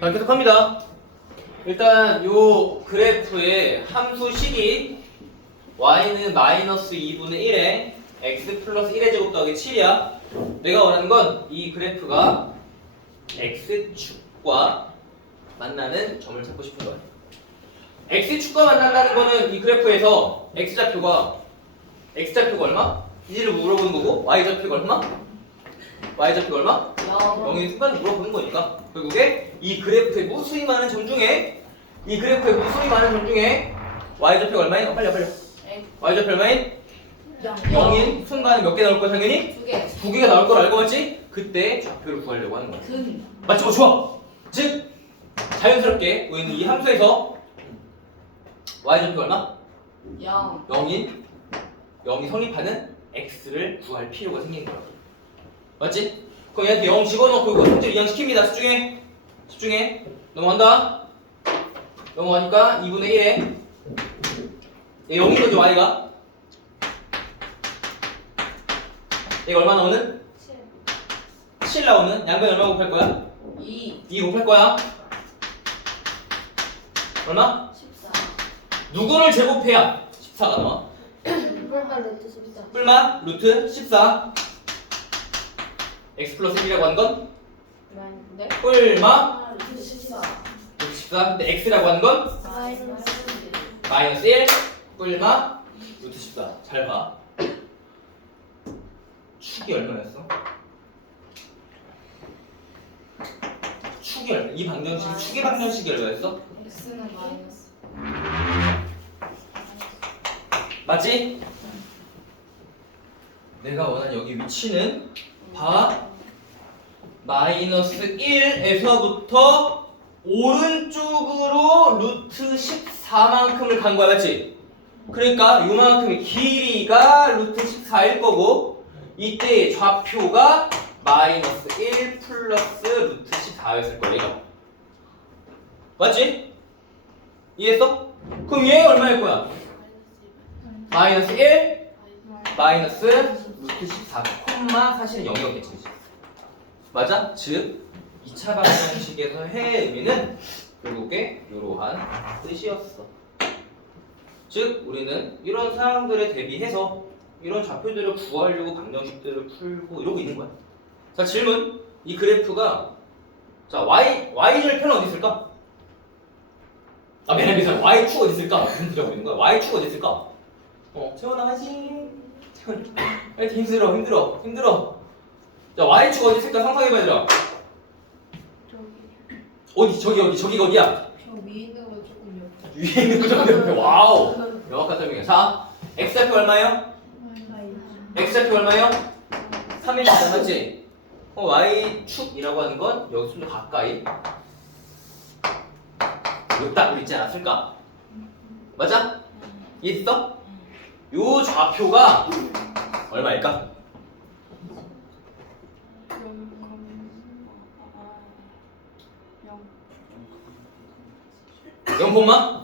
자, 계속합니다. 일단 요 그래프의 함수식이 y는 마이너스 2분의 1에 x 플러스 1의 제곱 더하기 7이야. 내가 원하는 건 이 그래프가 x축과 만나는 점을 찾고 싶은 거야. x축과 만난다는 거는 이 그래프에서 x좌표가 얼마? 이를 물어보는 거고 y좌표가 얼마? y좌표가 얼마? 0의 순간을 물어보는 거니까 결국에 이 그래프의 무수히 많은 점 중에 y좌표가 얼마인? 빨리 y좌표 얼마인? 0인 순간에 몇 개 나올 거야 당연히? 2개가 나올 걸 알고 맞지? 그때 좌표를 구하려고 하는 거야. 맞죠? 좋아! 즉 자연스럽게 우리는 이 함수에서 y좌표 얼마? 0이 성립하는 x를 구할 필요가 생긴 거야. 맞지? 그럼 얘한테 0 집어넣고 이거 성질 이항시킵니다. 집중해. 넘어간다. 넘어가니까 2분의 1에 0인 거죠 y가. 얘가 얼마 나오는? 7 나오는? 양변 얼마 곱할 거야? 2 곱할 거야. 얼마? 14. 누구를 제곱해야 14가 나와? 뿔마 루트 14 x 플러스 1이라고 하는 건? 네? 뿔마 14. 루트 14 근데 x라고 하는 건? 마이너스 1 뿔마 루트 14 잘 봐. 축이 얼마였어? 축이 얼마? 이 방정식 축의 방정식이 얼마였어? x는 마이너스. 맞지? 내가 원하는 여기 위치는 봐 마이너스 1에서부터 오른쪽으로 루트 14만큼을 간 거야 맞지? 그러니까 요만큼의 길이가 루트 14일 거고 이때 좌표가 마이너스 1 플러스 루트 14였을 거야 이거 맞지? 이해했어? 그럼 얘가 얼마일 거야? 마이너스 1 마이너스 루트 14 콤마 사실은 0이었겠지 맞아? 즉 2차 방정식에서의 의미는 결국에 이러한 뜻이었어. 즉 우리는 이런 상황들에 대비해서 이런 좌표들을 구하려고 방정식들을 풀고 이러고 있는 거야. 자 질문. 이 그래프가 자 y절편은 어디 있을까? 아 미안 y축 어디 있을까? 무슨 소리 하고 있는 거야? y축 어디 있을까? 채원아 화이팅! 채원 화이팅 힘들어 자 y축 어디 있을까? 상상해봐 얘들아. 어디 저기가 어디야? 저 위에 있는 거 조금 옆에. 위에 있는 거 저기 옆에. 와우 명확한 설명이야. 자 x좌표 얼마예요? x좌표 얼마예요? 3이잖아 맞지? y축이라고 하는 건 여기 좀 더 가까이 요 딱 있지 않았을까? 맞아? 이해했어? 요 좌표가 얼마일까? 0 콤마?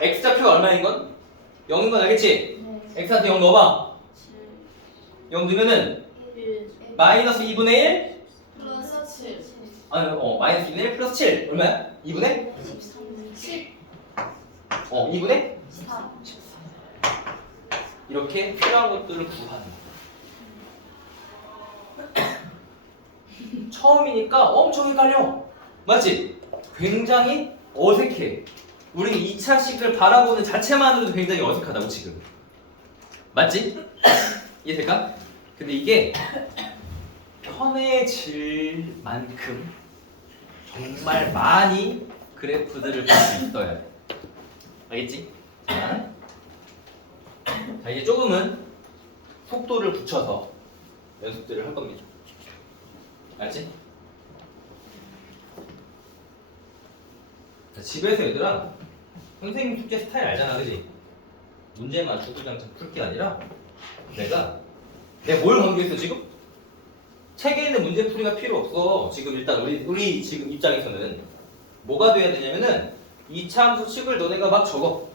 x좌표가 얼마인 건? 0인 건 알겠지? x한테 0 넣어봐. 0 넣으면은 마이너스 2분의 1? 플러스 7. 아니 마이너스 2분의 1 플러스 7 얼마야? 2분의? 10. 2분의? 4. 이렇게 필요한 것들을 구하는 거야. 처음이니까 엄청 헷갈려. 맞지? 굉장히 어색해. 우리는 2차식을 바라보는 자체만으로도 굉장히 어색하다고 지금. 맞지? 이해될까? 근데 이게 편해질 만큼 정말 많이 그래프들을 볼 수 있어야 돼. 알겠지? 자 이제 조금은 속도를 붙여서 연습들을 할 겁니다. 알지? 자, 집에서 얘들아 선생님 숙제 스타일 알잖아 그지? 문제만 주구장창 풀 게 아니라 내가 뭘 강조했어 지금? 책에 있는 문제풀이가 필요 없어. 지금 일단 우리 지금 입장에서는 뭐가 돼야 되냐면은 2차 함수 식을 너네가 막 적어.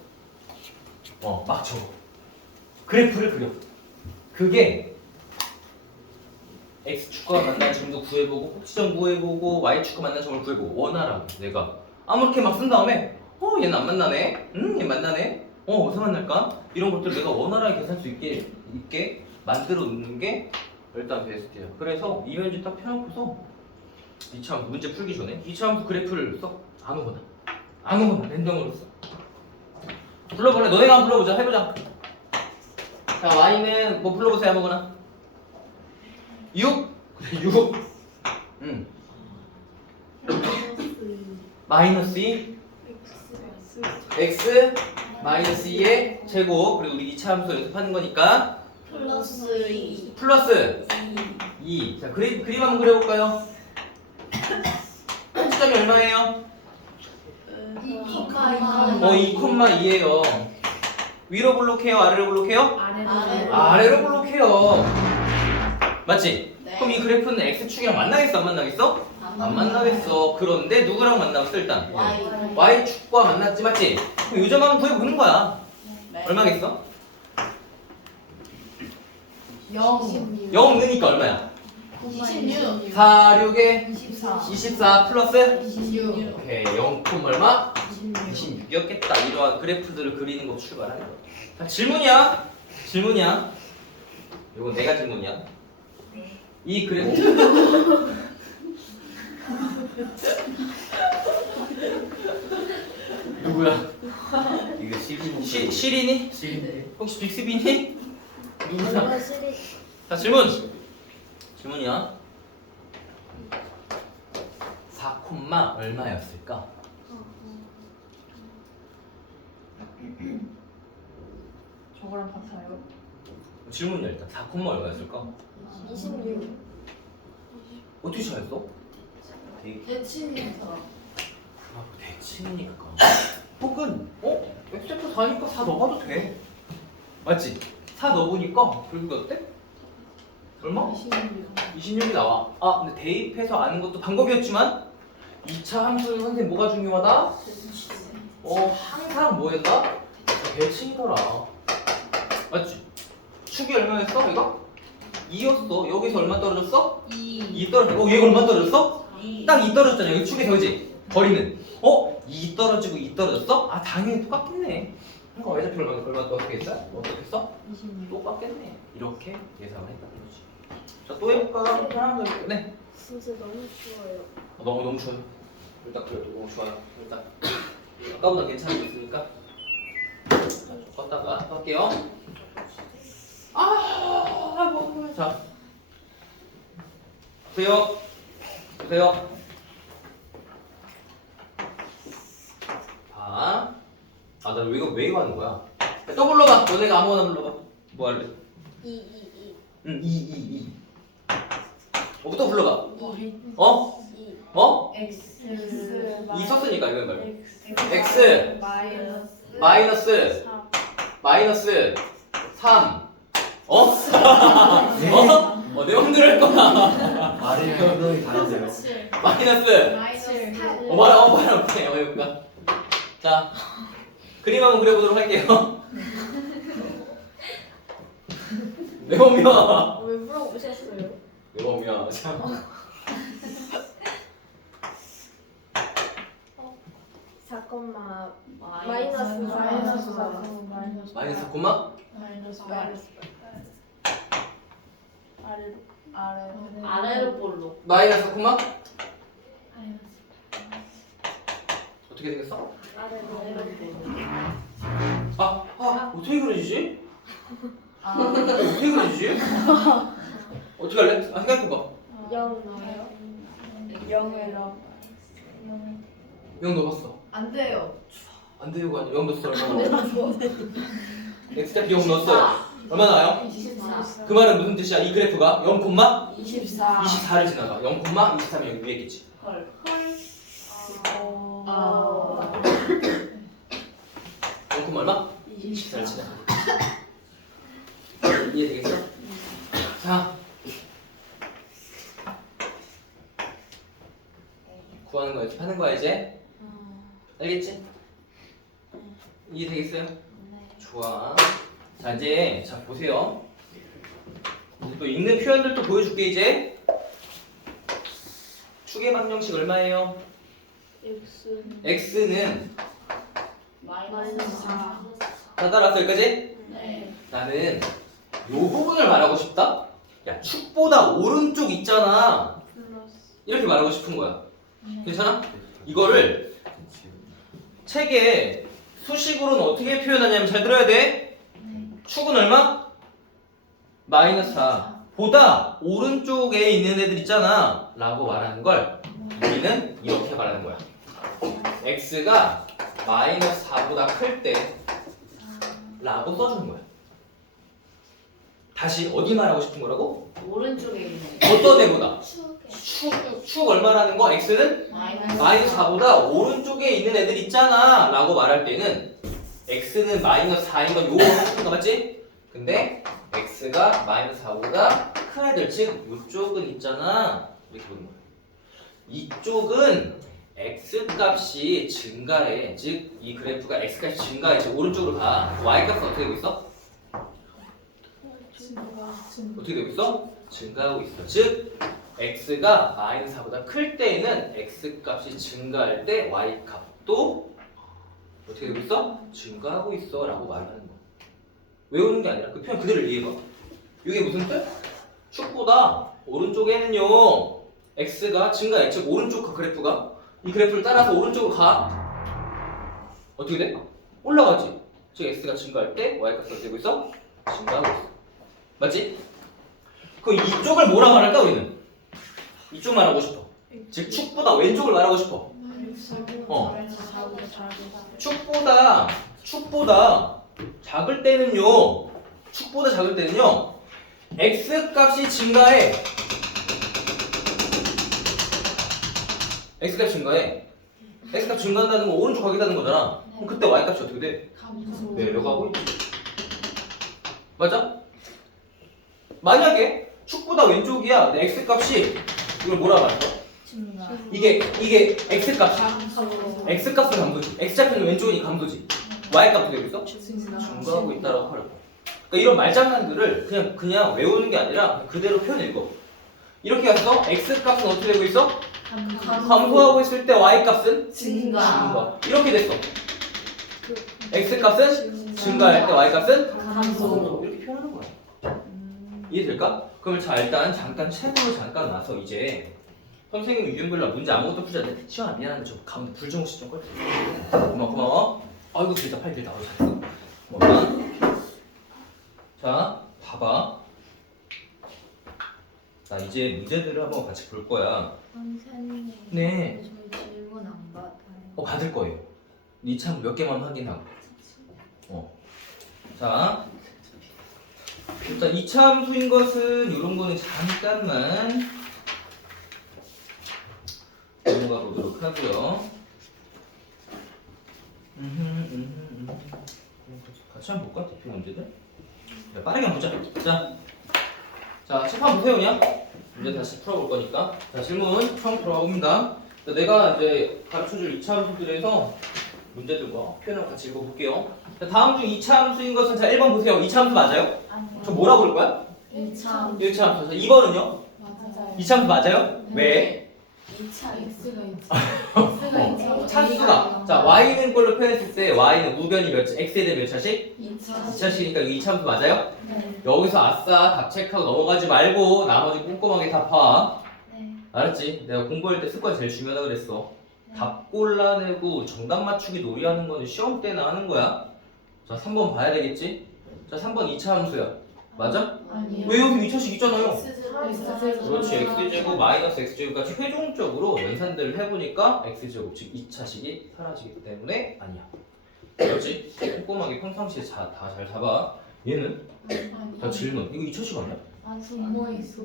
막 적어. 그래프를 그려. 그게 x축과 만난 점도 구해보고 꼭지점 구해보고 y축과 만난 점을 구해보고 원하라고 내가 아무렇게 막 쓴 다음에 얘는 안 만나네 얘 만나네 어디서 만날까? 이런 것들 내가 원활하게 계산할 수 있게 만들어 놓는 게 일단 베스트예요. 그래서 이면지 딱 펴놓고서 이차함수 문제 풀기 전에 이차함수 그래프를 써. 아무거나 랜덤으로 써. 불러볼래? 너네가 한번 불러보자. 해보자. 자 y는 뭐 불러보세요. 아무거나 6? 그래 6 마이너스 2 x 마이너스 2의 제곱 그리고 우리 2차 함수 연습하는 거니까 플러스 2. 플러스 2. 자 그림 한번 그려볼까요? 꼭지점이 얼마예요? 2,2예요. 위로 블록해요? 아래로 블록해요? 아래로 블록해요. 맞지? 네. 그럼 이 그래프는 x축이랑 만나겠어? 안 만나겠어? 안 만나겠어. 그런데 누구랑 만나겠어 일단? Y. y축과 만났지 맞지? 그럼 요 점 한번 구해보는 거야. 네. 얼마겠어? 0. 0 없으니까 얼마야? 26. 4, 6에 24. 24 플러스 26. 오케이 0, 얼마? 26이었겠다. 이러한 그래프들을 그리는 거 출발하는 거야. 자, 질문이야. 이건 내가 질문이야. 이 그래프 누구야? 이거 시린이? 실인데 혹시 빅스비니? 누구야? 자 질문이야. 4, 얼마였을까? 저거랑 같아요. 질문이야 일단 4, 얼마였을까? 26. 어떻게 찾았어? 대칭에서. 아, 대칭이니까. 혹은 x제곱 4니까 4 넣어봐도 돼. 맞지? 4 넣어보니까 결국에 어때? 얼마? 26이 나와. 아 근데 대입해서 아는 것도 방법이었지만 2차 함수 선생님 뭐가 중요하다? 항상 뭐 했다? 대칭이더라. 맞지? 축이 얼마였어? 얘가? 2였어. 여기서 얼마 떨어졌어? 2 떨어졌어. 얘가 얼마 떨어졌어? 딱 2 떨어졌잖아. 여기 축에서 그지? 거리는 2 떨어지고 2 떨어졌어? 아 당연히 똑같겠네. 그러니까 y좌표 얼마 어떻게 했어? 어떻게 했어? 26. 똑같겠네. 이렇게 예상을 했다는 거지. 자 또 해볼까? 하나 더 해볼게. 네. 진짜 너무 쉬워요. 너무 좋아요. 일단 그래도 너무 좋아요. 일단 아까보다 괜찮은 게 있으니까 자, 껐다가 할게요. 자 보세요. 봐. 나 왜 이거 하는 거야? 또 불러봐. 너네가 아무거나 불러봐. 뭐 할래? 2. 응, 2. 또 불러봐. 2. X 2 썼으니까 이거 말고. X 마이너스 3. 내 맘대로 할 거야. 말이 변동이 다른데요. 7. 마이너스. 8. 말아. 오케이. 해볼까? 자, 그림 한번 그려보도록 할게요. 내 몸이야. 왜 물어보셨어요? 내 몸이야. 자. 잠깐만. 마이너스 마이너스 고마? 아래로 볼로. 마이너스 고마? 어떻게 생겼어? 어떻게 그려지지? 어떻게 그려지지? 어떻게 할래? 생각해봐. 0 나와요? 0이랑 0 넣어봤어. 안 돼요. 안 돼요가 아니라 0 넣었어. 얼마? x좌표 0 넣었어요. 얼마 나와요? 24. 그 말은 무슨 뜻이야? 이 그래프가 0, 24. 24를 지나가. 0, 23이 여기 위에 있겠지. 헐. 0, 얼마? 24를 지나가. 이해되겠어? 자, 구하는 거 연습하는 거야 이제. 알겠지? 이해되겠어요? 좋아. 자 이제 보세요. 또 읽는 표현들도 보여줄게 이제. 축의 방정식 얼마예요? x는 마이너스 4. 다 따라왔어 여기까지? 네. 나는 요 부분을 말하고 싶다. 야 축보다 오른쪽 있잖아. 이렇게 말하고 싶은 거야. 괜찮아? 이거를 책에 수식으로는 어떻게 표현하냐면 잘 들어야 돼. 축은 얼마? 마이너스 4 보다 오른쪽에 있는 애들 있잖아 라고 말하는 걸 우리는 이렇게 말하는 거야. x가 마이너스 4보다 클 때 라고 써주는 거야. 다시 어디 말하고 싶은 거라고? 오른쪽에 있는 어떤 애보다? 축에 축 얼마라는 거? x는 마이너스 4보다 오른쪽에 있는 애들 있잖아 라고 말할 때는 x는 마이너스 4인 건 요거 하는 거 맞지? 근데 x가 마이너스 4보다 큰 애들 즉 이쪽은 있잖아 이렇게 보는 거야. 이쪽은 x 값이 증가해. 즉 이 그래프가 x 값이 증가해. 즉 오른쪽으로 가. y 값은 어떻게 되고 있어? 어떻게 되고 있어? 증가하고 있어. 즉 x가 마이너스 4보다 클 때에는 x 값이 증가할 때 y 값도 어떻게 되고 있어? 증가하고 있어 라고 말하는 거. 외우는 게 아니라 그 표현 그대로 이해해봐. 이게 무슨 뜻? 축보다 오른쪽에는요 x가 증가해. 즉 오른쪽 그 그래프가 이 그래프를 따라서 오른쪽으로 가. 어떻게 돼? 올라가지. 즉 x가 증가할 때 y 값이 어떻게 되고 있어? 증가하고 있어. 맞지? 그럼 이쪽을 뭐라 말할까 우리는? 이쪽 말하고 싶어. 즉 축보다 왼쪽을 말하고 싶어. 축보다 작을 때는요. 축보다 작을 때는요. x 값이 증가해. x 값이 증가해. x 값 증가한다는 건 오른쪽 가겠다는 거잖아. 그럼 그때 y 값이 어떻게 돼? 내려가고 있지. 맞아? 만약에 축보다 왼쪽이야. 근데 x 값이 이걸 뭐라 말할까? 이게 x 값이 x 값은 감도지. x 좌표는 왼쪽이니 감도지. y 값도 되고 있어? 증가하고 있다라고 하라고. 그러니까 이런 말장난들을 그냥 외우는 게 아니라 그대로 표현 읽어. 이렇게 해서 x 값은 어떻게 되고 있어? 감소하고 있을 때 y 값은 증가. 이렇게 됐어. x 값은 증가할 때 y 값은 감소. 이렇게 표현하는 거야. 이해될까? 그럼 자 일단 잠깐 책으로 잠깐 와서 이제 선생님 유형별로 문제 아무것도 풀지 않는데 시원아 미안한데 좀 가운데 불 좀 혹시 좀 꺼줘. 고마워. 아이고 길다 팔 길다. 잘했어. 고마워. 자 봐봐. 자 이제 문제들을 한번 같이 볼 거야. 선생님. 네. 저희 질문 안 받아요. 받을 거예요. 니참 몇 개만 확인하고. 자 일단 이차함수인 것은 이런 거는 잠깐만 넘어가 보도록 하고요. 같이 한번 볼까? 대표 문제들? 자, 빠르게 한번 보자. 자, 책 한번 보세요 그냥. 문제 다시 풀어볼 거니까. 자, 질문 처음 들어가 봅니다. 자, 내가 이제 가르쳐줄 이차함수들에서 문제들과 표현을 같이 읽어볼게요. 자, 다음 중 이차함수인 것은 자 1번 보세요. 이차함수 맞아요? 저 뭐라고 볼 거야? 1차 1차함수. 2번은요? 맞아요. 이차함수 맞아요? 왜? 2차 x가 차수가. 자, y는 걸로 표현했을 때 y는 우변이 x에 대해 몇 차씩? 2차 2차씩이니까 이거 이차함수 맞아요? 네. 여기서 아싸 답 체크하고 넘어가지 말고 나머지 꼼꼼하게 다 봐. 네. 알았지? 내가 공부할 때 습관이 제일 중요하다 그랬어. 답 골라내고 정답 맞추기 놀이하는 거는 시험 때나 하는 거야. 자, 3번 봐야 되겠지? 자, 3번 2차 함수야. 맞아? 아니요. 왜 여기 2차씩 있잖아요. x제곱 그렇지. x제곱 마이너스 x제곱까지 최종적으로 연산들을 해보니까 x제곱 즉 2차식이 사라지기 때문에 아니야. 그렇지? 꼼꼼하게 평상시에 다 잘 잡아. 얘는? 자, 질문. 이거 2차식 아니야? 분모에 있어.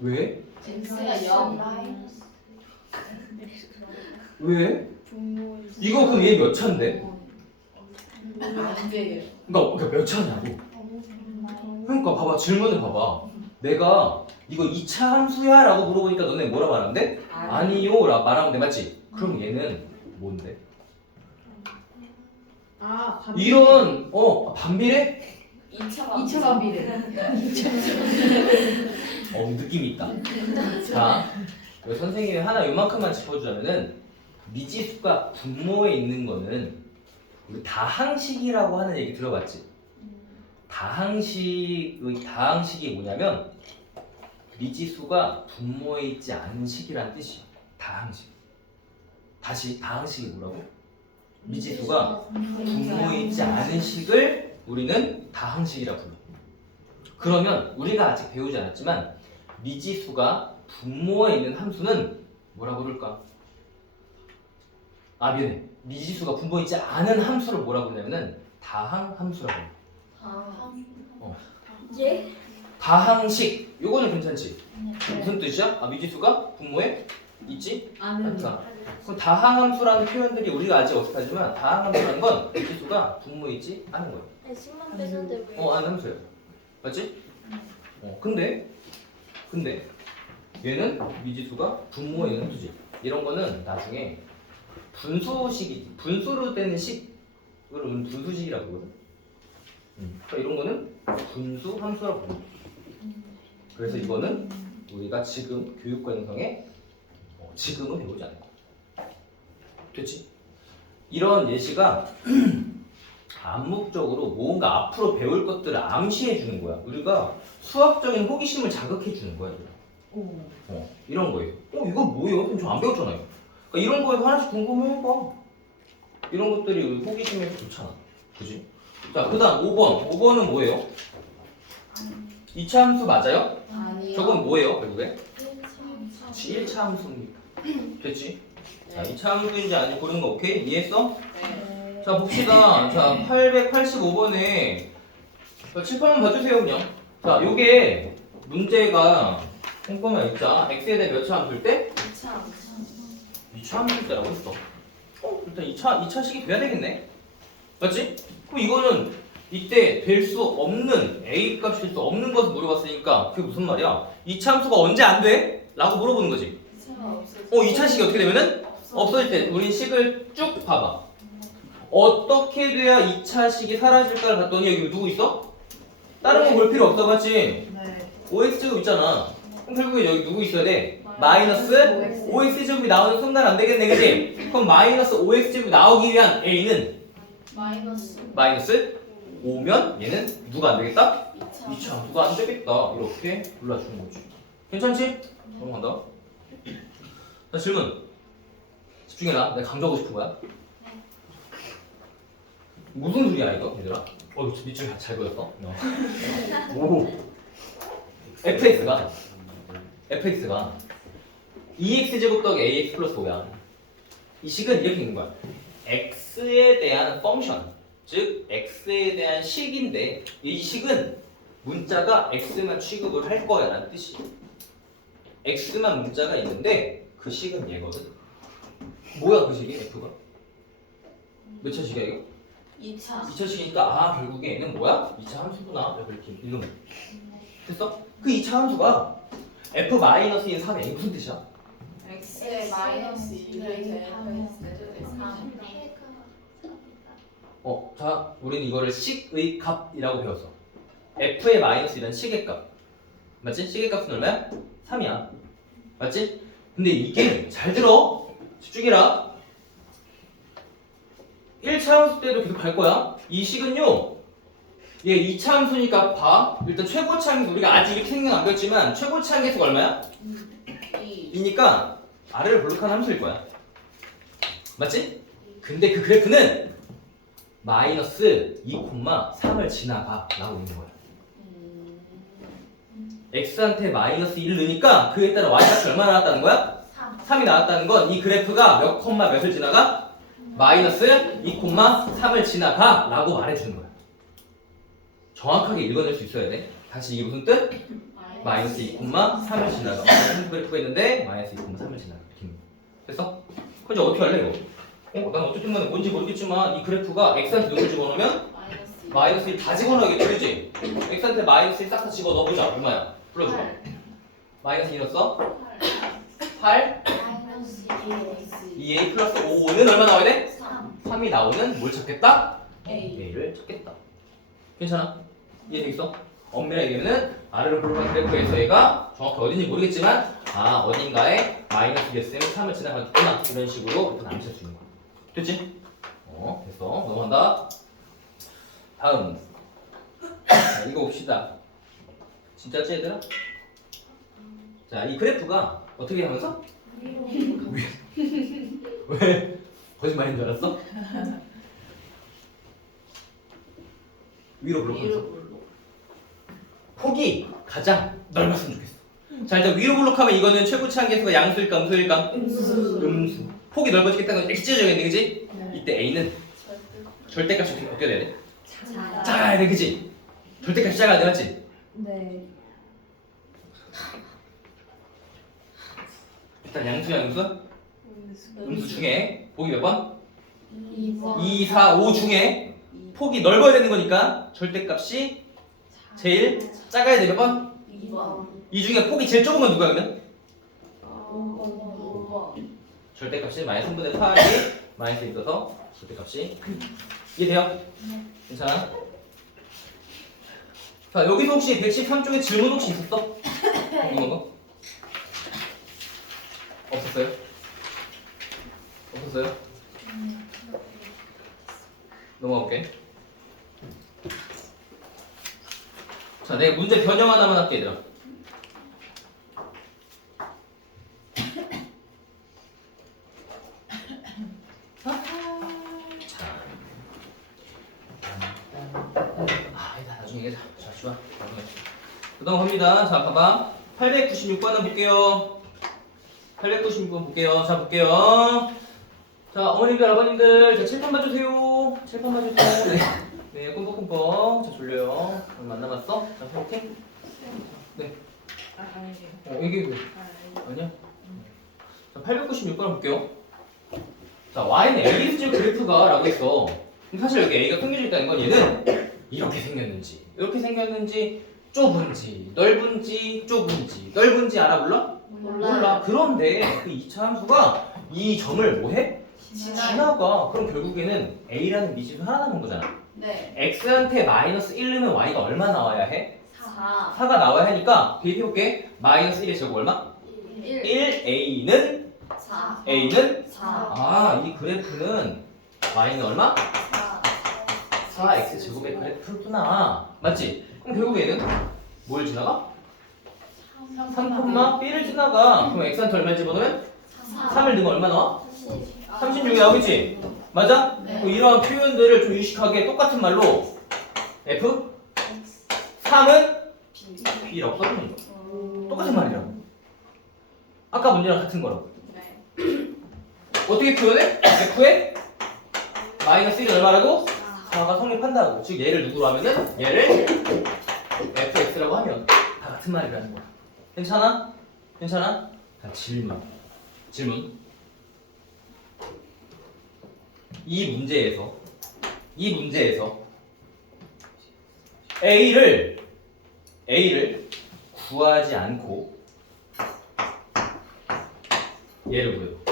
왜? x가 0 왜? 이거 그럼 얘 몇 차인데? 안 돼요. 그러니까 몇 차냐고. 그러니까 봐봐 질문을 봐봐. 내가 이거 2차 함수야 라고 물어보니까 너네 뭐라 말하는데? 아니요 라고 말하면 돼. 맞지? 그럼 얘는 뭔데? 이런 반비례? 2차 반비례. 느낌이 있다. 자, 여기 선생님이 하나 요만큼만 짚어주자면은 미지수가 분모에 있는 거는 우리 다항식이라고 하는 얘기 들어봤지? 다항식이 뭐냐면 미지수가 분모에 있지 않은 식이란 뜻이야. 다항식. 다시 다항식이 뭐라고? 미지수가 분모에 있지 않은 식을 우리는 다항식이라 불러. 그러면 우리가 아직 배우지 않았지만 미지수가 분모에 있는 함수는 뭐라 부를까? 아 미안해. 미지수가 분모에 있지 않은 함수를 뭐라 부르냐면은 다항함수라고 해. 예? 다항식. 요거는 괜찮지? 무슨 뜻이야? 아 미지수가 분모에 있지 않다. 그럼 다항함수라는 표현들이 우리가 아직 어색하지만 다항함수라는 건 미지수가 분모에 있지 않은 거예요. 10만 빼는데 왜? 안 함수야. 맞지? 근데 얘는 미지수가 분모에 있는 함수지. 이런 거는 나중에 분수로 되는 식을 우리는 분수식이라고 하거든. 그러니까 이런 거는 분수 함수라고 부르는 거야. 그래서 이거는 우리가 지금 교육과 형성에 지금은 배우지 않을 거야. 됐지? 이런 예시가 암묵적으로 뭔가 앞으로 배울 것들을 암시해 주는 거야. 우리가 수학적인 호기심을 자극해 주는 거야. 이런 거예요. 이건 뭐예요? 저 안 배웠잖아요. 그러니까 이런 거에 하나씩 궁금해봐. 이런 것들이 우리 호기심에 좋잖아. 그지? 자, 그 다음 5번. 5번은 뭐예요? 2차 함수 맞아요? 아니요. 저건 뭐예요, 결국에? 1차 함수입니다. 됐지? 자, 2차 함수인지 아닌지 고르는 거 오케이? 이해했어? 네. 자, 봅시다. 자, 885번에 칠판만 봐주세요, 그냥. 자, 요게 문제가 꼼꼼하게 읽자. x에 대해 몇 차 함수일 때? 2차 함수일 때라고 했어. 일단 2차식이 돼야 되겠네. 맞지? 그럼 이거는 이때 될 수 없는 a 값이 될 수 없는 것을 물어봤으니까 그게 무슨 말이야? 2차 함수가 언제 안 돼? 라고 물어보는 거지. 2차식이 어떻게 되면은? 없어질 때 우린 식을 쭉 봐봐. 어떻게 돼야 2차식이 사라질까를 봤더니 여기 누구 있어? 다른 거 볼 필요 없어, 맞지? 네. OX제곱 있잖아. 그럼 결국에 여기 누구 있어야 돼? 마이너스 OX제곱이 나오는 순간 안 되겠네, 그지? 그럼 마이너스 OX제곱이 나오기 위한 A는 마이너스 5면 얘는 누가 안 되겠다? 2차 함수가 안 되겠다. 이렇게 골라주는 거지. 괜찮지? 넘어간다. 자, 질문. 집중해라. 내가 강조하고 싶은 거야. 무슨 소리야 이거 얘들아? 밑줄 잘 그렸어. 오. fx가 2x제곱 더하기 ax 플러스 5야. 이 식은 이렇게 있는 거야. x에 대한 펑션, 즉 x에 대한 식인데 이 식은 문자가 x만 취급을 할 거야 라는 뜻이야. x만 문자가 있는데 그 식은 얘거든. 뭐야 그 식이 f가? 몇 차 식이야 이거? 2차식이니까 결국에 얘는 뭐야? 2차 함수구나. 이렇게 읽으면 됐어? 그 2차 함수가 f-인 3이 무슨 뜻이야? x에 마이너스 2를 자, 우리는 이거를 식의 값이라고 배웠어. f의 마이너스 1은 식의 값. 맞지? 식의 값은 얼마야? 3이야. 맞지? 근데 이게 잘 들어. 집중해라. 1차 함수 때도 계속 갈 거야. 이 식은요. 얘 2차 함수니까 봐. 일단 최고차항에서 우리가 아직 이렇게 생각 안 배웠지만 최고차항에서가 얼마야? 2니까 아래를 볼록한 함수일 거야. 맞지? 근데 그 그래프는 마이너스 2,3을 지나가 라고 있는 거야. x한테 마이너스 1을 넣으니까 그에 따라 y값이 얼마 나왔다는 거야? 3이 나왔다는 건 이 그래프가 몇 콤마 몇을 지나가? 마이너스 2,3을 지나가 라고 말해주는 거야. 정확하게 읽어낼 수 있어야 돼. 다시 이게 무슨 뜻? 마이너스 2,3을 지나가. 무슨 그래프가 있는데 마이너스 2,3을 지나가. 됐어? 그럼 이제 어떻게 할래 이거? 난 어쨌든 간에 뭔지 모르겠지만 이 그래프가 x한테 누굴 집어넣으면? 마이너스 1 다 집어넣어야겠지, 그치? x한테 마이너스 1 싹 다 집어넣어보자. 얼마야? 불러줘. 마이너스 2 넣었어? 8 2a 플러스 5는 얼마 나와야 돼? 3이 나오는 뭘 찾겠다? A를 찾겠다. 괜찮아? 이해되겠어? 엄밀하게 얘기하면은 아래로 볼록한 그래프에서 얘가 정확히 어딘지 모르겠지만 어딘가에 마이너스 몇 셈 3을 지나가겠구나 이런 식으로 일단 암시할 수 있는 거야. 됐지? 됐어. 넘어간다. 다음. 자, 읽어봅시다. 진짜지 얘들아? 자, 이 그래프가 어떻게 하면서? 왜? 거짓말인 줄 알았어? 위로 블록하면서 폭이 가장 넓었으면 좋겠어. 자, 일단 위로 블록하면 이거는 최고치 한계수가 양수일까 음수일까? 음수. 폭이 넓어지겠다는 건 이렇게 찢어져야겠네, 그지? 네. 이때 A는 절대값이 어떻게 바뀌어야 돼? 작아. 작아야 돼, 그지? 절대값이 작아야 돼, 맞지? 네. 일단 양수야, 음수? 음수 중에 폭이 몇 번? 2번. 2, 4, 5 중에 폭이 넓어야 되는 거니까 절대값이 제일 작아야 돼, 몇 번? 2번. 이 중에 폭이 제일 적은 건 누구야, 그러면? 5번. 절대값이 마이너스 3분의 8이 마이너스 있어서 절대값이 이해돼요? 네. 괜찮아? 자, 여기서 혹시 113쪽에 질문 혹시 있었어? 궁금한 거? 없었어요? 없었어요? 넘어가 볼게. 자, 내가 문제 변형 하나만 할게, 얘들아. 아니다, 나중에 얘기하자. 자, 좋아. 그 다음 갑니다. 자, 봐봐. 896번 한번 볼게요. 896번 볼게요. 자, 볼게요. 자, 어머님들, 아버님들, 자, 칠판 봐주세요. 칠판 봐주세요. 네. 네, 꿈뻑꿈뻑. 자, 졸려요. 얼마 안 남았어? 자, 파이팅. 네. 이게 왜? 아니야? 자, 896번 볼게요. 자, y는 Ax 그래프가 라고 했어. 근데 사실 여기 A가 평균이 있다는 건 얘는 이렇게 생겼는지, 이렇게 생겼는지, 좁은지, 넓은지, 좁은지, 넓은지 알아 몰라? 몰라. 그런데 그 2차 함수가 이 점을 뭐해? 지나가. 그럼 결국에는 A라는 미지수 하나 남은 거잖아. 네. X한테 마이너스 1 넣으면 Y가 얼마 나와야 해? 4. 4가 나와야 하니까 대입해볼게. 마이너스 1의 제곱 얼마? 1. 1, A는 4. A는 4. 이 그래프는 Y는 얼마? 4. 4x 제곱의 그래프구나. 맞지? 그럼 결국 얘는 뭘 지나가? 3, B를 지나가. 그럼 x한테 얼마 집어넣으면? 3을 넣으면 얼마 나와? 36이 나오겠지? 맞아? 네. 그럼 이러한 표현들을 좀 유식하게 똑같은 말로 F? 3은 B라고 써주는 거야. 똑같은 말이라고. 아까 문제랑 같은 거라고. 네. 어떻게 표현해? F에 마이너스 1이 얼마라고? 4가 성립한다고. 즉 얘를 누구로 하면은 얘를 fx라고 하면 다 같은 말이라는 거야. 괜찮아? 괜찮아? 자, 질문. 이 문제에서 A를 구하지 않고 얘를 구해요.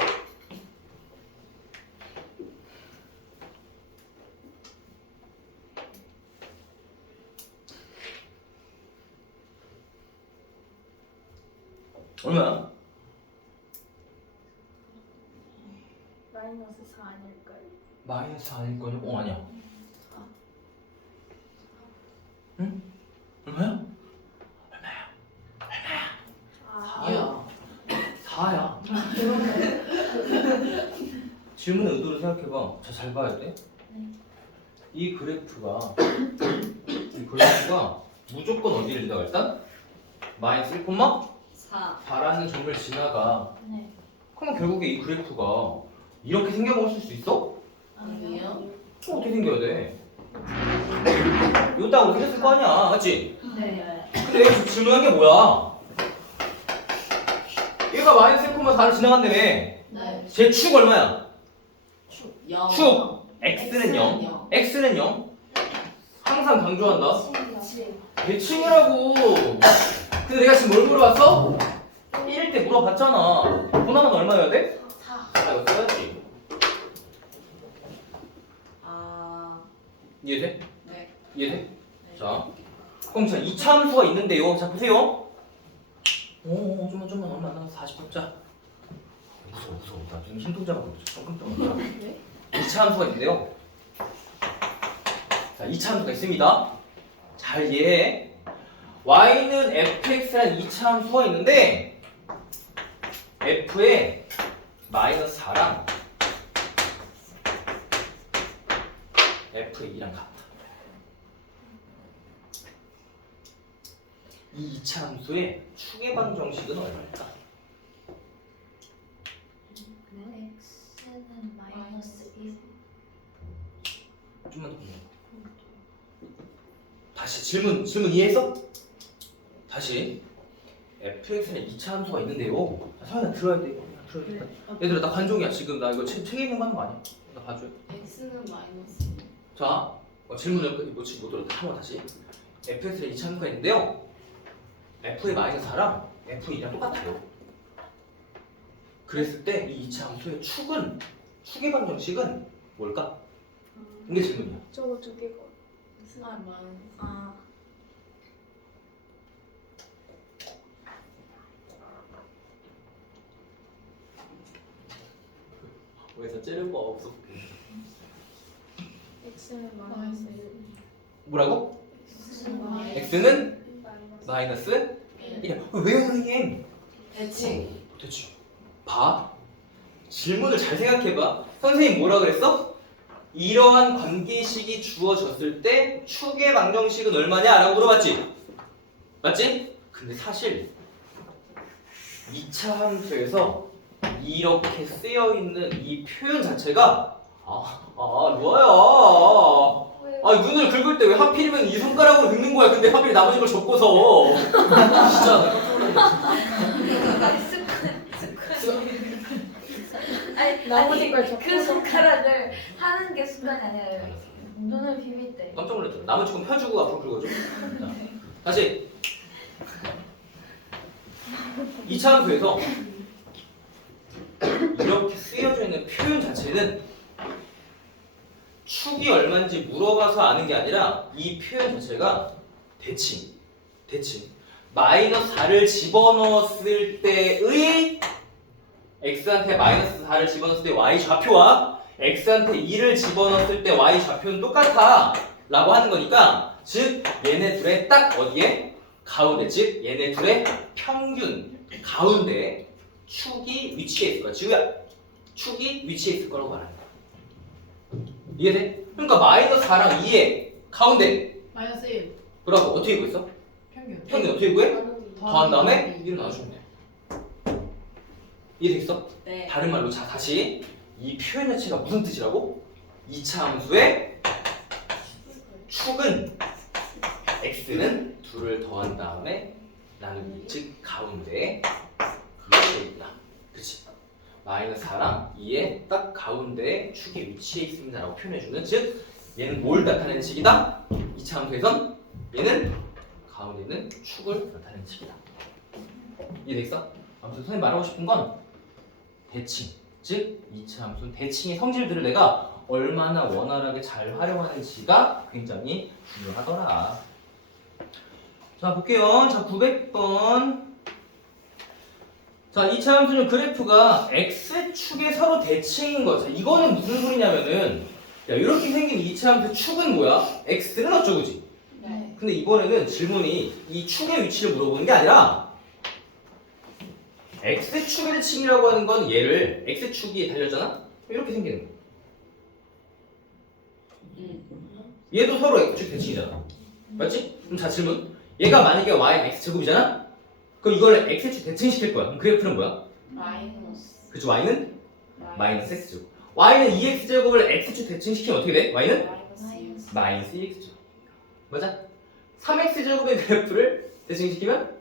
얼마야? 마이너스 4 아닐까요? 마이너스 아닐 거냐? 아니야. 응? 얼마야? 아, 4야. 질문의 의도를 생각해봐. 자, 잘 봐야 돼. 이 그래프가 무조건 어디를 지나가? 일단 마이너스 1, 4. 4라는 점을 지나가. 네. 그럼 결국에 이 그래프가 이렇게 생겨먹을 수 있어? 아니요. 그럼 어떻게 생겨야 돼? 이거 딱 생겼을 거 아니야, 맞지? 네. 근데 내가 지금 질문한 게 뭐야? 얘가 마이너스 1,4를 지나간다며. 네. 제 축 얼마야? 축. 0. 축! X는 0. X는 0. 항상 강조한다. 대칭이라고. 근데 내가 지금 뭘 물어봤어? 1일 때 물어봤잖아. 보나마는 얼마여야 돼? 4. 이거 써야지. 아. 이해돼? 네. 이해돼? 자, 그럼 자, 이차함수가 있는데요. 자, 보세요. 오, 좀만 얼마 안 남았어. 40분. 자. 무서워. 나 지금 힘동자가 보여. 깜짝 놀랐다. 네? 이차함수가 있는데요. 자, 이차함수가 있습니다. 잘 이해해. y는 fx라는 이차함수가 있는데 f에 마이너스 4랑 f의 2랑 같다. 이 이차함수의 추계방 정식은 얼마일까? x는 마이너스 1. 좀만 더 보면. 다시 질문 이해했어? 다시 fx는 이차함수가 있는데요. 서연아 들어야 돼. 들어야 돼. 얘들아 나 관종이야 지금. 나 이거 책에 있는 거 하는 거 아니야? 나 봐줘. x는 마이너스. 자, 질문을 지금 못 들었다. 한번 다시. fx는 이차함수가 있는데요. f의 마이너스 4랑 f2랑 똑같아요. 그랬을 때 이 이차함수의 축의 방정식은 뭘까? 이게 질문이야. 저거 두 개가. x는 마이너스. 아. 왜서 째는 거 없어? x는 마이너스 1. 뭐라고? x는 마이너스 x는 마이너스 마이너스 1이야. 왜요 선생님? 대칭. 대충 봐. 질문을 잘 생각해봐. 선생님 뭐라 그랬어? 이러한 관계식이 주어졌을 때 축의 방정식은 얼마냐? 라고 물어봤지? 맞지? 근데 사실 2차 함수에서 이렇게 쓰여있는 이 표현 자체가 루아야 눈을 긁을 때 왜 하필이면 이 손가락으로 긁는 거야. 근데 하필 나머지 걸 접고서 진짜 나 깜짝 놀랐네. 아니 나머지 걸 접고 그 손가락을 하는 게 습관이 아니라 눈을 비빌 때. 깜짝 놀랐죠. 나머지 건 펴주고 앞으로 긁어줘. 자, 다시 2차 함수에서 이렇게 쓰여져 있는 표현 자체는 축이 얼마인지 물어봐서 아는 게 아니라 이 표현 자체가 대칭 마이너스 4를 집어넣었을 때의 x한테 마이너스 4를 집어넣었을 때 y 좌표와 x한테 2를 집어넣었을 때 y 좌표는 똑같아 라고 하는 거니까 즉 얘네 둘의 딱 어디에? 가운데. 즉 얘네 둘의 평균 가운데 축이 위치해 있을 거야. 지우야 축이 위치해 있을 거라고 말하는 거야. 이해돼? 그러니까 마이너스 4랑 2의 가운데 마이너스 1. 그러고 어떻게 구했어? 평균. 평균 어떻게 구해? 더한 다음에 1을 나눠주면 돼. 이해되겠어? 네. 다른 말로 자 다시 이 표현 자체가 무슨 뜻이라고? 2차 함수의 축은 x는 2를 더한 다음에 나누기 즉 가운데 위치해 있다. 그치? 마이너스 4랑 2의 딱 가운데에 축이 위치해 있습니다 라고 표현해주는 즉 얘는 뭘 나타내는 식이다? 2차 함수에선 얘는 가운데 있는 축을 나타내는 식이다. 이해되겠어? 아무튼 선생님 말하고 싶은 건 대칭, 즉 2차 함수는 대칭의 성질들을 내가 얼마나 원활하게 잘 활용하는지가 굉장히 중요하더라. 자 볼게요. 자 900번. 자 2차 함수는 그래프가 x축에 서로 대칭인 거. 자 이거는 무슨 소리냐면은 야 이렇게 생긴 2차 함수 축은 뭐야? x는 어쩌고지? 네. 근데 이번에는 질문이 이 축의 위치를 물어보는 게 아니라 x축의 대칭이라고 하는 건 얘를 x축이 달렸잖아? 이렇게 생기는 거. 얘도 서로 x축 대칭이잖아. 맞지? 그럼 자 질문. 얘가 만약에 y는 x제곱이잖아? 그럼 이걸 x축 대칭시킬 거야. 그럼 그래프는 뭐야? 마이너스. 그치? y는 마이너스 x제곱. y는 2x제곱을 x축 대칭시키면 어떻게 돼? y는 마이너스. 마이너스 2x제곱. 맞아? 3x제곱의 그래프를 대칭시키면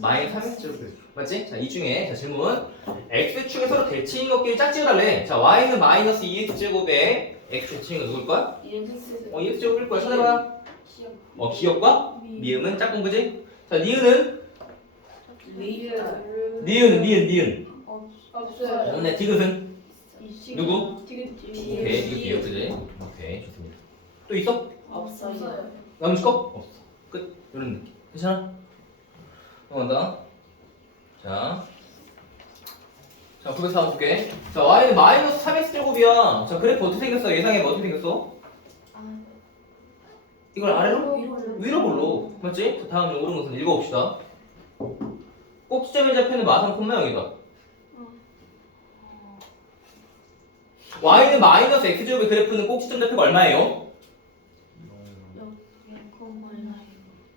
마이너스 3x제곱. 맞지? 자, 이 중에 자 질문. x축에 서로 대칭인 것끼리 짝지어달래. 자, y는 마이너스 2x제곱에 x축 대칭인 거 누굴 거야? 2x제곱일 거야. 찾아봐. 기억과 미음은 짝꿍 그지? 자, 니은은? 니은. 없어요. 네, 디귿은? 누구? 디귿. 오케이, 디귿 그지? 오케이, 좋습니다. 또 있어? 없어요. 남은 거? 없어. 끝. 이런 느낌. 괜찮아? 넘어간다. 자, 904 볼게. 자, y는 마이너스 3x 제곱이야. 자, 그래프 어떻게 생겼어? 예상해봐. 어떻게 생겼어? 이걸 아래로? 위로 볼로. 맞지? 자, 다음에 옳은 것은 읽어봅시다. 꼭지점의 좌표는 마삼 콤마 0이다. y는 마이너스 x제곱의 그래프는 꼭지점 좌표가 얼마예요?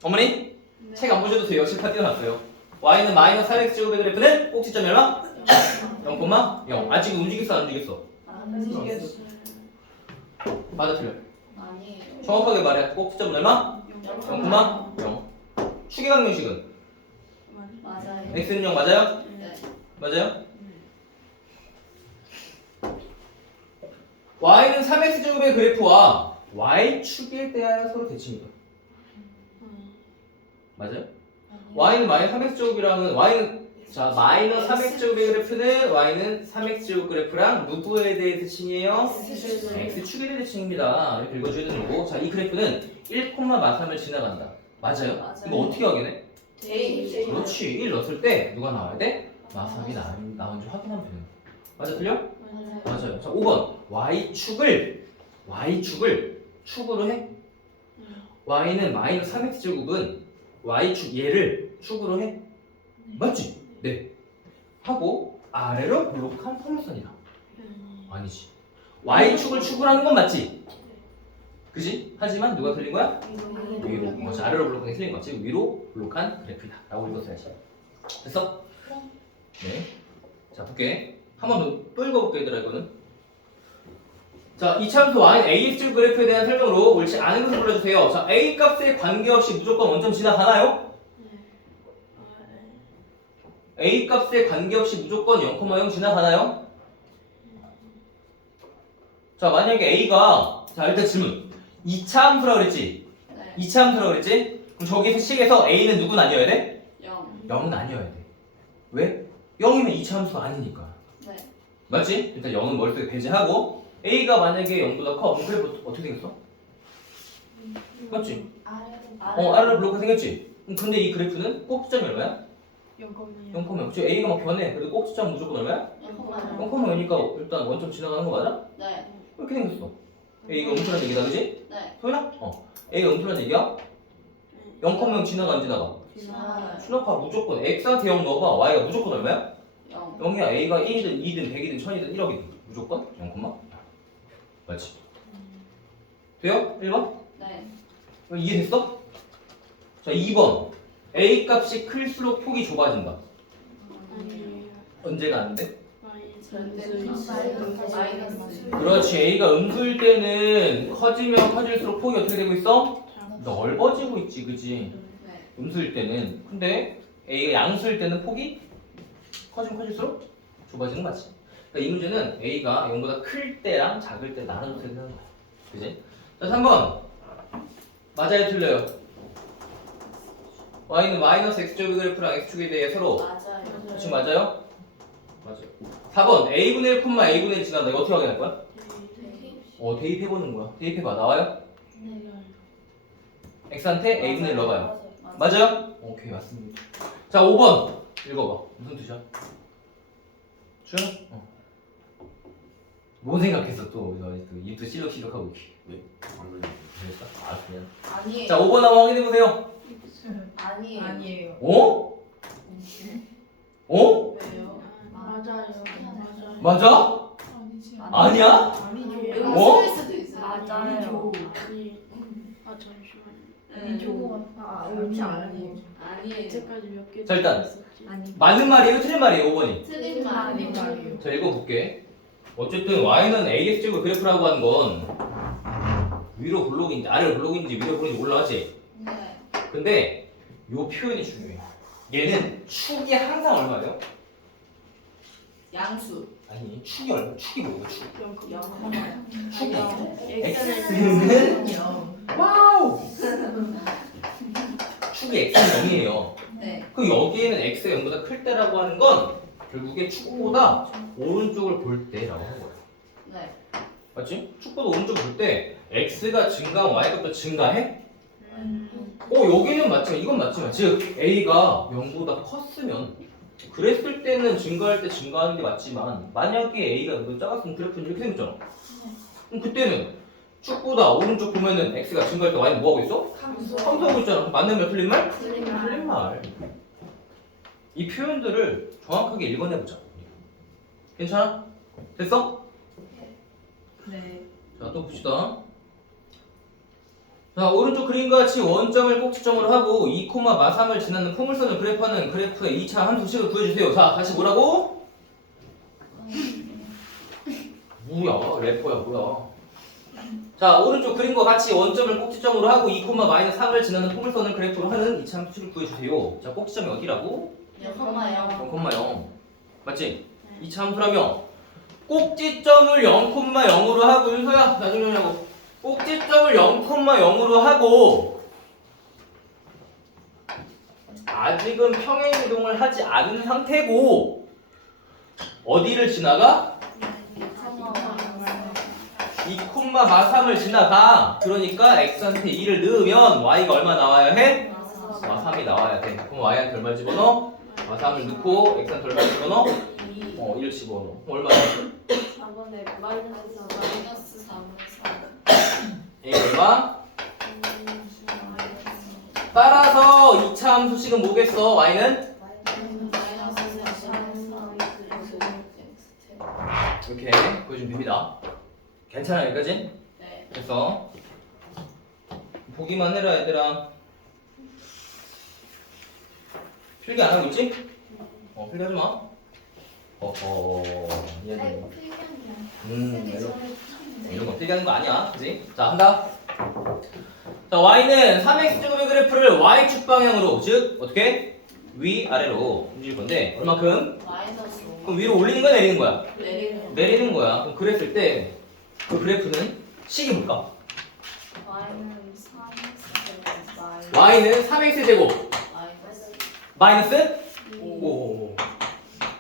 어머니? 책 안 보셔도 돼요. 실파 띄워놨어요. y는 마이너스 3x제곱의 그래프는 꼭지점이 얼마? 0,0. 아직 움직였어 안 움직였어? 맞아 틀려. 아니에요. 정확하게 말해. 꼭지점은 얼마? 0,0. 축의 방정식은? 맞아요. x는 0 맞아요? 네. 맞아요? y는 3x제곱의 그래프와 y축에 대하여 서로 대칭이다. 맞아요? y는 마이너스 3x제곱이랑은 y는 자 마이너스 3x제곱의 그래프는 y는 3x제곱 그래프랑 누구에 대해 대칭이에요? x축에 대해 대칭입니다. 이렇게 읽어줘야 되는 거고 자 이 그래프는 1,3을 지나간다. 맞아요? 맞아요. 이거 어떻게 확인해? 데이. 그렇지 1 넣었을 때 누가 나와야 돼? 마삼이 나온지 확인하면 되는 거야. 맞아 틀려? 맞아요. 자 5번 y축을 축으로 해? y는 마이너스 3x제곱은 y축 얘를 축으로 해? 맞지? 네. 하고 아래로 블록한 포물선이다. 아니지. y축을 축으로 하는 건 맞지? 그지? 하지만 누가 틀린 거야? 위로. 맞아. 아래로 블록한 게 틀린 거지. 위로 블록한 그래프다. 라고 읽었어야지. 됐어? 네. 자 볼게. 한 번 더 읽어볼게 얘들아 이거는. 자, 이차함수 y는 ax 그래프에 대한 설명으로 옳지 않은 것을 골라주세요. 자, a 값에 관계없이 무조건 원점 지나가나요? a 값에 관계없이 무조건 0,0 지나가나요? 자, 만약에 a가 자 일단 질문 2차함수라고 그랬지? 네. 2차함수라고 그랬지? 그럼 저기서 식에서 a는 누구는 아니어야 돼? 0. 0은 아니어야 돼. 왜? 0이면 2차함수가 아니니까. 네. 맞지? 일단 0은 머릿속에 배제하고 a가 만약에 0보다 커 그럼 그래프 어떻게 생겼어? 맞지? 아래로 블록가 생겼지? 근데 이 그래프는 꼭지점이 얼마야? 0,0. 그치? a가 막 변해. 그래도 꼭지점 무조건 얼마야? 0,0이니까 일단 원점 지나가는 거 맞아? 네. 이렇게 생겼어. a가 음수란 얘기다 그지? 네. 소연아? a가 음수란 얘기야? 0,0 지나가 안 지나가? 지나가요. 지나가 무조건 x한테 0 넣어봐. y가 무조건 얼마야? 0. 0이야. a가 1이든 2든 100이든 1000이든 1억이든 무조건 0, 맞지? 돼요? 1번? 네. 이해됐어? 자 2번 a 값이 클수록 폭이 좁아진다. 언제가 안 돼? 마이너스. 그렇지. a가 음수일 때는 커지면 커질수록 폭이 어떻게 되고 있어? 넓어지고 있지 그지? 네. 음수일 때는. 근데 a가 양수일 때는 폭이 커지면 커질수록 좁아지는 거 맞지? 그러니까 이 문제는 a가 0보다 클 때랑 작을 때 나눠서 되는 거야. 그지? 자 3번 맞아요 틀려요? y는 마이너스 x제곱 그래프랑 x축에 대해 서로 맞아요. 지금 맞아요? 맞아요. 4번 a분의 1, a분의 1 지나간다. 이거 어떻게 확인할 거야? 대입해보는 거야. 대입해봐. 나와요? x한테 a분의 1 넣어봐요. 맞아요? 오케이 맞습니다. 자 5번 읽어봐. 무슨 뜻이야? 주연아? 뭔 생각했어 또? 입도 실룩실룩하고 왜? 그랬어? 아 그냥 아니에요. 자 5번 한번 확인해보세요. 아니에요. 아니에요. 어? 어? 왜요? 맞아요. 맞아? 아니야? 아니죠. 어? 음수일 수도 있어요. 맞아요. 아니죠. 옳지 않아요. 아니에요. 이제까지 몇 개. 자, 일단. 아니. 맞는 말이에요? 틀린 말이에요? 5번이 틀린 말. 아닌 말이에요. 자 읽어볼게. 어쨌든 y는 ax제곱 그래프라고 하는 건 위로 블록인지 아래로 블록인지 위로 블록인지 몰라하지. 네. 근데 요 표현이 중요해. 얘는 축이 항상 얼마예요? 양수. 아니 축이 얼마? 축이 뭐예요? 축? 0. 축이 X는 와우! 축이 x는 0이에요. 네. 그 여기에는 x가 0보다 클 때라고 하는 건 결국에 축보다 오른쪽을 볼 때라고 하는 거예요. 네. 맞지? 축보다 오른쪽을 볼 때 x가 증가하면 y값도 증가해? 여기는 맞지만 이건 맞지만 즉 A가 0보다 컸으면 그랬을 때는 증가할 때 증가하는 게 맞지만 만약에 A가 너무 작았으면 그래프는 이렇게 생겼잖아. 그럼 그때는 축보다 오른쪽 보면은 X가 증가할 때 Y는 뭐하고 있어? 감소하고 있잖아. 그럼 맞는 말 틀린 말? 틀린 말. 이 표현들을 정확하게 읽어내보자. 괜찮아? 됐어? 네. 자, 또 봅시다. 자, 오른쪽 그림과 같이 원점을 꼭지점으로 하고 2, 마3을 지나는 포물선을 그래프하는 그래프의 2차 함수식을 구해주세요. 자, 다시 뭐라고? 뭐야, 래퍼야, 뭐야. 자, 오른쪽 그림과 같이 원점을 꼭지점으로 하고 2, -3을 지나는 포물선을 그래프로 하는 2차 함수식을 구해주세요. 자, 꼭지점이 어디라고? 0,0. 맞지? 2차 함수라며 꼭지점을 0,0으로 하고 윤서야 나중에 하냐고 꼭지점을 0,0으로 하고 아직은 평행 이동을 하지 않은 상태고 어디를 지나가? 2, 마3을 지나가. 그러니까 x한테 2를 넣으면 y가 얼마 나와야 해? 마3이 나와야 돼. 그럼 y한테 얼마 집어넣어? 마3을 넣고 x한테 얼마 집어넣어? 1 집어넣어. 얼마? 4번에 마이너스 4분의 a 얼마? 따라서 2차 함수식은 뭐겠어? y는? 이렇게 보여주면 됩니다. 괜찮아 여기까지? 네. 그래서 보기만 해라 얘들아. 필기 안 하고 있지? 필기하지 마. 얘는 이런 거 필기하는 거 아니야, 그지? 자, 한다. 자, y는 3x제곱의 그래프를 y축 방향으로, 즉 어떻게? 위 아래로 움직일 건데 얼마큼? 마이너스 그럼 위로 올리는 거야, 내리는 거야? 내리는 내리는 거야. 그럼 그랬을 때 그 그래프는 식이 뭘까? y는 3x제곱 마이너스? 오.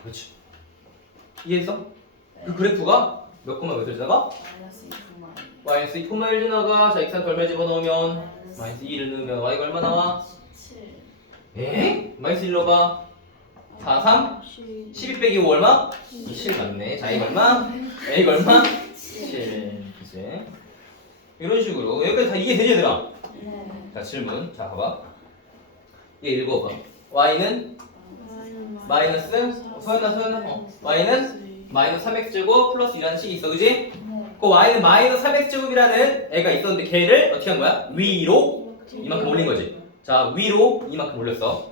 그렇지. 이해했어? 그 그래프가 몇 콤마 몇을 지나가? 마이너스 2 콤마 1 지나가. 자, x한테 얼마 집어넣으면? 마이너스 2를 넣으면 y가 얼마 나와? 17 마이너스 1 넣어봐. 4, 3? 12 빼기 5 얼마? 7 맞네. 자, a가 얼마? a가 얼마? 7. 그치? 이런 식으로. 여기까지 다 이해되지, 얘들아? 네. 자, 질문. 자, 봐봐. 얘 읽어봐. y는 마이너스? 서연아. y는 마이너스 3x제곱 플러스 2라는 식이 있어, 그지? 그 y는 마이너스 3x제곱이라는 애가 있었는데 걔를 어떻게 한 거야? 위로 이만큼 올린 거지. 자, 위로 이만큼 올렸어.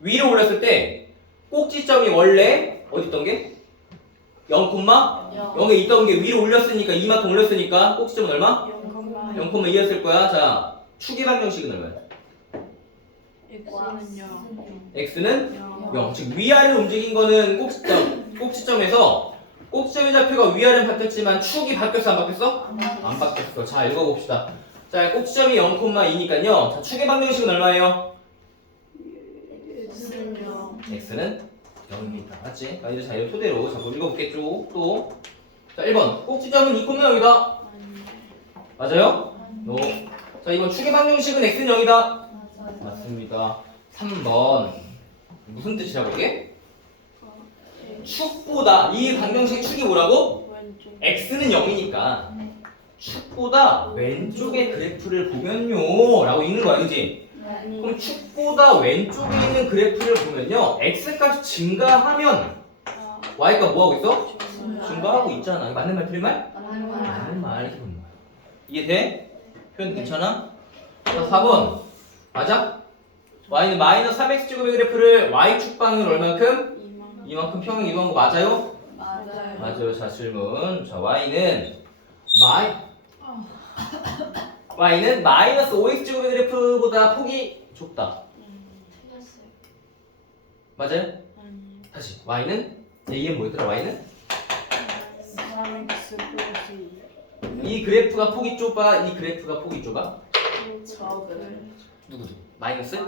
위로 올렸을 때 꼭지점이 원래 어디 있던 게? 0,0에 있던 게 위로 올렸으니까 이만큼 올렸으니까 꼭지점은 얼마? 0,2였을 거야. 자, 축의 방정식은 얼마야? x는 0. 즉 위아래로 움직인 거는 꼭지점에서 꼭지점의 좌표가 위아래는 바뀌었지만 축이 바뀌었어, 안 바뀌었어? 안 바뀌었어. 자, 읽어봅시다. 자, 꼭지점이 0,2니까요. 자, 축의 방정식은 얼마예요? x는 0입니다. 맞지? 자, 이제 자, 이 토대로 자꾸 읽어볼게 쭉. 또. 자, 1번. 꼭지점은 2,0이다. 맞아요? No. 자, 이번 축의 방정식은 x는 0이다. 맞습니다. 3번. 무슨 뜻이라고 이게? 축보다 이 방정식 축이 뭐라고? x는 0이니까 축보다 왼쪽의 그래프를 보면요 라고 읽는 거야, 그지? 그럼 축보다 왼쪽에 있는 그래프를 보면요 x값이 증가하면 y가 뭐하고 있어? 증가하고 있잖아. 맞는 말 틀린 말? 맞는 말. 이렇게 보는 거야. 이해돼? 표현 괜찮아? 자, 4번 맞아? y는 마이너스 3x제곱의 그래프를 y축 방향으로 얼만큼? 이만큼 평행 이동한 거 맞아요? 맞아요. 자, 질문. 자, y는 마이너스 5x제곱의 그래프보다 폭이 좁다. 맞아요? 다시. y는 a는 뭐였더라? y는 이 그래프가 폭이 좁아. 이 그래프가 폭이 좁아. 누구지? 마이너스?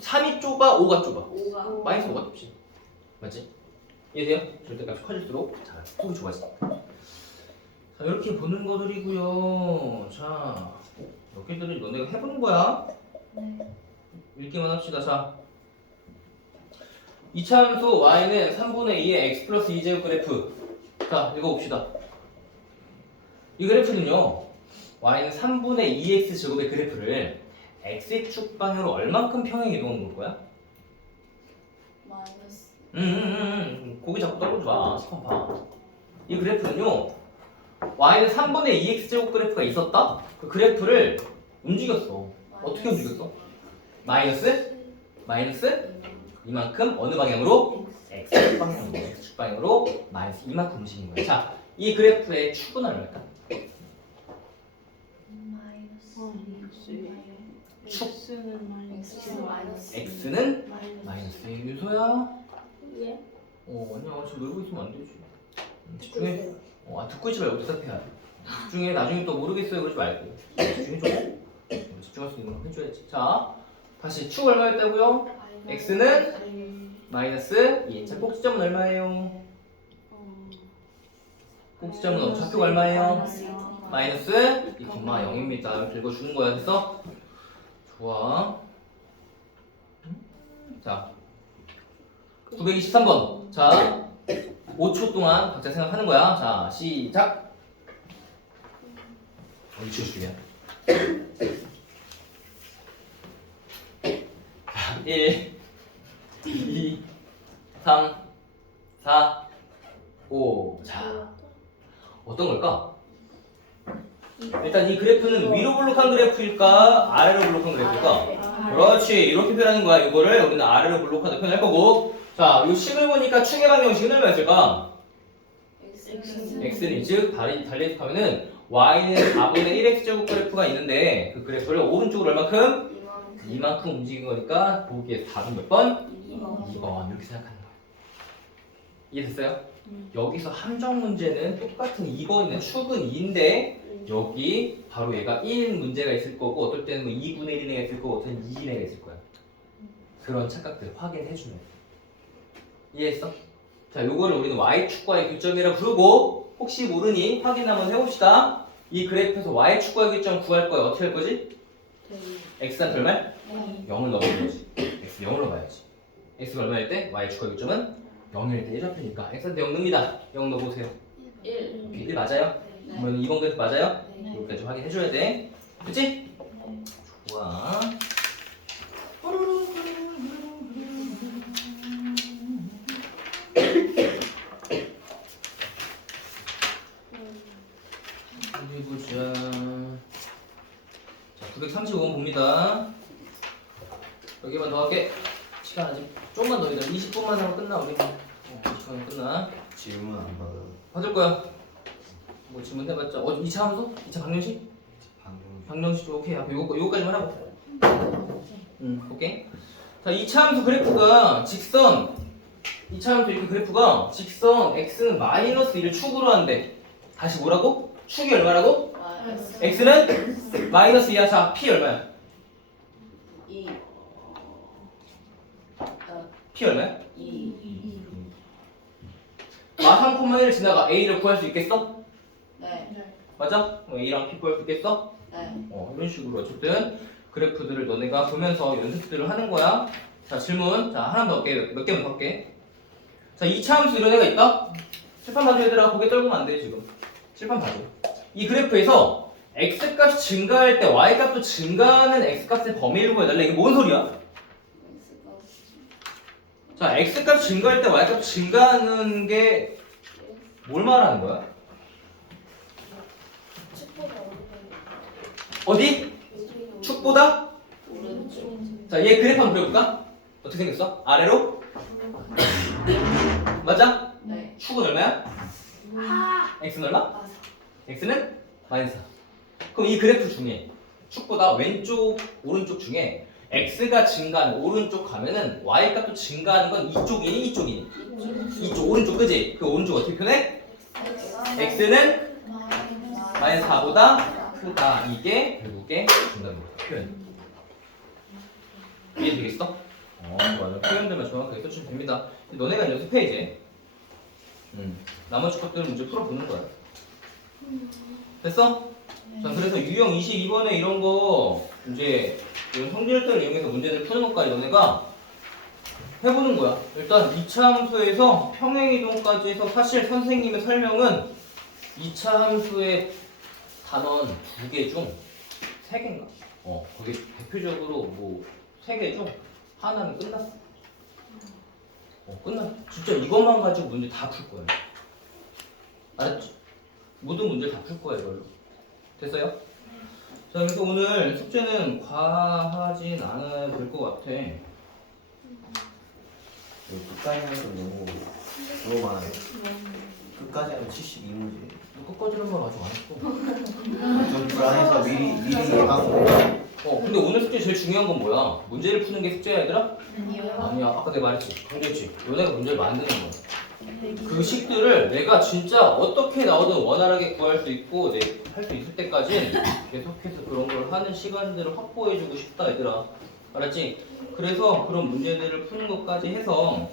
3이 좁아, 5가 좁아. 마이너스 5가 좁지. 맞지? 이해돼요? 절대값이 커질수록 자, 폭이 좁아진다. 자, 이렇게 보는 거들이고요. 자, 여기들은 너네가 해보는 거야. 네. 읽기만 합시다. 자, 이차함수 y는 3분의 2의 x 플러스 2제곱 그래프. 자, 읽어봅시다. 이 그래프는요, y는 3분의 2x 제곱의 그래프를 x축 방향으로 얼만큼 평행 이동한 걸 거야? 마이너스. 고기 자꾸 떨어지 마. 스폰 봐. 이 그래프는요, y는 3분의 2x 제곱 그래프가 있었다? 그 그래프를 움직였어. 어떻게 움직였어? 마이너스 이만큼 어느 방향으로? x축 방향으로. x축 방향으로 마이너스 이만큼 움직인 거야. 자, 이 그래프의 축은 얼마일까? 축. X는 마이너스. x는 마이너스. 윤소야? 예? 아니야. 지금 놀고 있으면 안 되지. 집중해. 듣고 있지 말고 대답해야 돼. 집중해. 나중에 또 모르겠어요 그러지 말고. 집중해줘. 집중할 수 있는 거 해줘야지. 자, 다시 축 얼마였다고요? x는 마이너스 2. 자, 꼭지점은 얼마예요? 꼭지점은 좌표가 얼마예요? 마이너스 2,0입니다. 이렇게 읽어주는 거야. 됐어? 좋아. 자, 923번. 자, 5초 동안 각자 생각하는 거야. 자, 시작. 어디 치워줄게요. 1, 2, 3, 4, 5. 자, 어떤 걸까? 일단 이 그래프는 위로 블록한 그래프일까? 아래로 블록한 그래프일까? 그렇지. 이렇게 표현하는 거야. 이거를 우리는 아래로 블록하다 표현할 거고. 자, 이 식을 보니까 축의 방정식은 얼마 있을까? x는 즉 달리하면은 y는 4분의 1x 제곱 그래프가 있는데 그 그래프를 오른쪽으로 얼마큼? 이만큼 움직인 거니까 보기에 답은 몇 번? 2번. 이렇게 생각하는 거야. 이해됐어요? 여기서 함정 문제는 똑같은 2번이나 축은 2인데 여기 바로 얘가 1 문제가 있을 거고 어떨 때는 뭐 2분의 1이 있을 거고 어떨 때는 2인 애가 있을 거야. 그런 착각들 확인해 주면 돼. 이해했어? 자, 요거를 우리는 y축과의 교점이라 부르고 혹시 모르니 확인 한번 해봅시다. 이 그래프에서 y축과의 교점 구할 거야. 어떻게 할 거지? x한테 얼마? 0을 넣어보는 거지. x 0을 넣어봐야지. x가 얼마일 때? y축과의 교점은 0일 때 1좌표니까 x한테 0 넣습니다. 0 넣어보세요. 1. 오케이, 1 맞아요? 그러면 2번 그래프 맞아요? 여기까지 확인해줘야 돼. 그치? 좋아. 어디 보자. 자, 935번 봅니다. 여기만 더 할게. 시간 아직 조금만 더 기다려. 20분만 하면 끝나, 우리. 20분 끝나. 질문 안 받아요. 받을 거야. 뭐 질문 해봤자. 2차 함수? 2차 방정식? 방금 방정식 오케이. 앞에 요거까지만 해봐. 오케이. 자, 2차 함수 그래프가 직선. 2차 함수 이렇게 그래프가 직선 x는 마이너스 1을 축으로 한대. 다시 뭐라고? 축이 얼마라고? x는 마이너스 2야. 자, p 얼마야? 2. p 얼마야? 2. 마 3,1을 지나가 a를 구할 수 있겠어? 네. 맞아? a랑 p 구할 수 있겠어? 네. 이런 식으로 어쨌든 그래프들을 너네가 보면서 연습들을 하는 거야. 자, 질문. 자, 하나 더 할게. 몇 개만 더 할게. 자, 2차 함수 이런 애가 있다? 칠판 봐줘 얘들아. 고개 떨구면 안 돼 지금. 칠판 봐줘. 이 그래프에서 x값이 증가할 때 y값도 증가하는 x값의 범위를 구해달래. 이게 뭔 소리야? 자, x값 증가할 때 y값 증가하는 게 뭘 말하는 거야? 어디? 축보다? 오른쪽. 자, 얘 그래프 한번 그려볼까? 어떻게 생겼어? 아래로? 맞아? 네. 축은 얼마야? x는 얼마? x는 마이너스 4. 그럼 이 그래프 중에 축보다 왼쪽, 오른쪽 중에 x가 증가하는 오른쪽 가면은 y 값도 증가하는 건 이쪽이니 이쪽이니? 이쪽 오른쪽 그지? 그 오른쪽 어떻게 표현해? x는 마이너스 4보다 크다. 이게 결국에 정답입니다. 표현. 이해되겠어? 맞아. 표현들만 정확하게 써주시면 됩니다. 너네가 연습해 이제. 나머지 것들은 문제 풀어보는 거야. 됐어? 자, 그래서 유형 22번에 이런 거 이제 이런 성질들을 이용해서 문제를 푸는 것까지 너네가 해보는 거야. 일단 2차 함수에서 평행이동까지 해서 사실 선생님의 설명은 2차 함수의 단원 2개 중 3개인가? 거기 대표적으로 뭐 3개 중 하나는 끝났어. 끝났어. 진짜 이것만 가지고 문제 다 풀 거야. 알았지? 모든 문제를 다 풀 거야 이걸로. 됐어요? 자, 그래서 오늘 숙제는 과하진 않아야 될 것 같아. 이거 끝까지 하는 거 너무 많아요. 끝까지 하면 72문제. 너 끝까지는 말 아직 안 했어. 좀 불안해서 미리 예상하고. 근데 오늘 숙제 제일 중요한 건 뭐야? 문제를 푸는 게 숙제야 얘들아? 아니요. 아니야. 아까 내가 말했지. 강조했지. 너네가 문제를 만드는 거야. 그 식들을 내가 진짜 어떻게 나오든 원활하게 구할 수 있고 할 수 있을 때까지 계속해서 그런 걸 하는 시간들을 확보해주고 싶다 얘들아. 알았지? 그래서 그런 문제들을 푸는 것까지 해서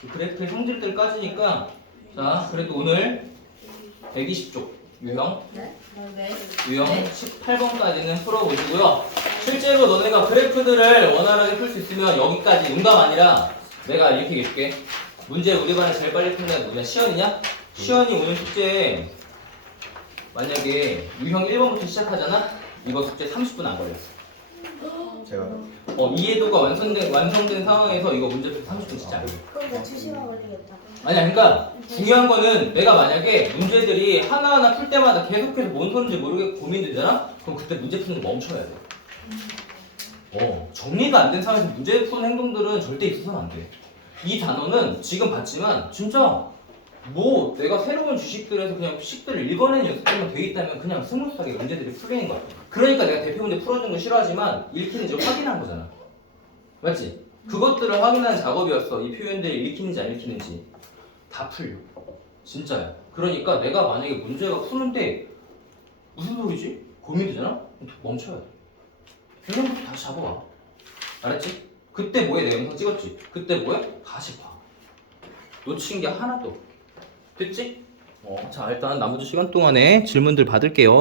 그 그래프의 성질들까지니까 자 그래도 오늘 120쪽 유형 네. 유형 18번까지는 풀어보시고요. 실제로 너네가 그래프들을 원활하게 풀 수 있으면 여기까지 농담 아니라 내가 이렇게 얘기해줄게. 문제 우리 반에 제일 빨리 푸는 애가 누구냐? 시연이냐? 시연이 오늘 숙제 만약에 유형 1번부터 시작하잖아? 이거 숙제 30분 안 걸렸어. 제가 이해도가 완성된 상황에서 이거 문제 풀 30분 진짜 안 걸려. 그러니까 2시간 걸리겠다. 아니야, 그러니까 중요한 거는 내가 만약에 문제들이 하나하나 풀 때마다 계속해서 뭔 소리인지 모르게 고민되잖아? 그럼 그때 문제 푸는 거 멈춰야 돼. 정리가 안 된 상황에서 문제 푸는 행동들은 절대 있어서는 안 돼. 이 단어는 지금 봤지만 진짜 뭐 내가 새로운 주식들에서 그냥 식들을 읽어내는 연습들만 돼 있다면 그냥 스무스하게 문제들이 풀리는 거야. 그러니까 내가 대표 문제 풀어준 거 싫어하지만 읽히는지 확인한 거잖아. 맞지? 그것들을 확인하는 작업이었어. 이 표현들이 읽히는지 안 읽히는지 다 풀려. 진짜야. 그러니까 내가 만약에 문제가 푸는데 무슨 소리지? 고민되잖아? 멈춰야 돼. 이런부터 다시 잡아봐. 알았지? 그때 뭐해? 내가 영상 찍었지? 그때 뭐해? 다시 봐. 놓친 게 하나도 없어. 됐지? 자, 일단 나머지 시간 동안에 질문들 받을게요.